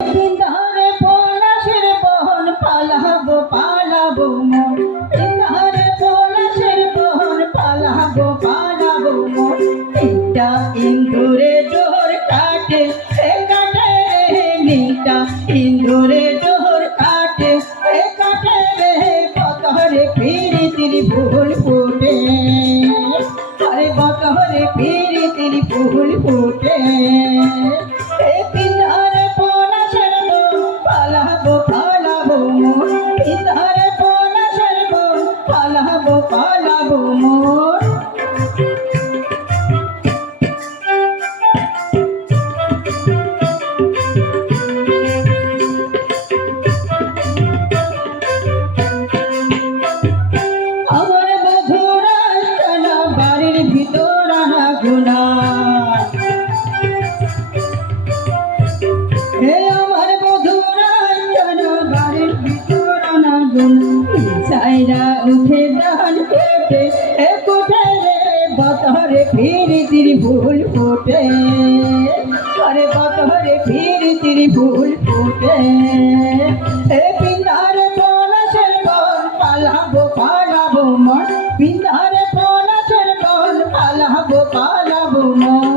পিন্ধারে পলাশের বহন পালাবো পালাবো মন, পিন্ধারে পলাশের বহন পালাবো পালাবো মন। একটা ইন্দুরে ডোর কাটে কাটে রে নিটা, ইন্দুরে ডোর কাটে কাটে রে বতরে প্রীতির ফুল ফোটে, আরে বতরে প্রীতির ফুল ফোটে। পিন্ধারে পলাশের বন পালাবো পালাবো মন, পিন্ধারে পলাশের বন পালাবো পালাবো মন। আমার বধুরা টানা বাড়ির ভিতর আনা গুনা, হে আমার বধুরা টানা বাড়ির ভিতর আনা গুনা। সাইরা উঠে ধান কেটে কোটে রে বতরে প্রীতির ফুল ফোটে, আরে বতরে প্রীতির ফুল ফোটে। পিন্ধারে পলাশের বন পালাবো পালাবো মন, পিন্ধারে পলাশের বন পালাবো পালাবো মন।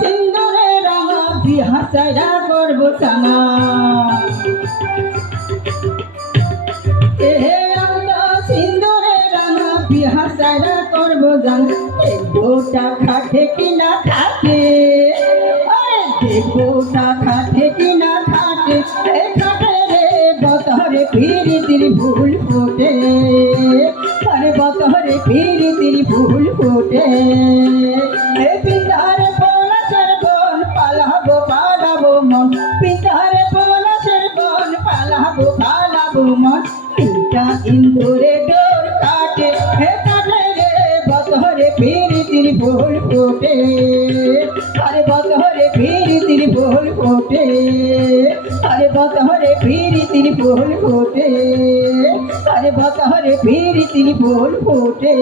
সিন্দুরে রাঙা বিহা সাইরা করবো সাঙা, সিন্দুরে রাঙা বিহা সাইরা করবো জাঙা। গোটা খাটে কিনা খাটে, আরে গোটা খাটে কিনা খাটে খাটে রে বতরে প্রীতির ফুল ফোটে, আরে বতরে প্রীতির ফুল ফোটে। পিন্ধারে পলাশের বন পালাবো পালাবো মন, পিন্ধারে পলাশের বন পালাবো পালাবো মন। একটা ইন্দুরে ডোর কাটে কাটে রে বতরে প্রীতির ফুল ফোটে, আরে বতরে প্রীতির ফুল ফোটে, আরে বতরে প্রীতির ফুল ফোটে, আরে বতরে প্রীতির ফুল ফোটে।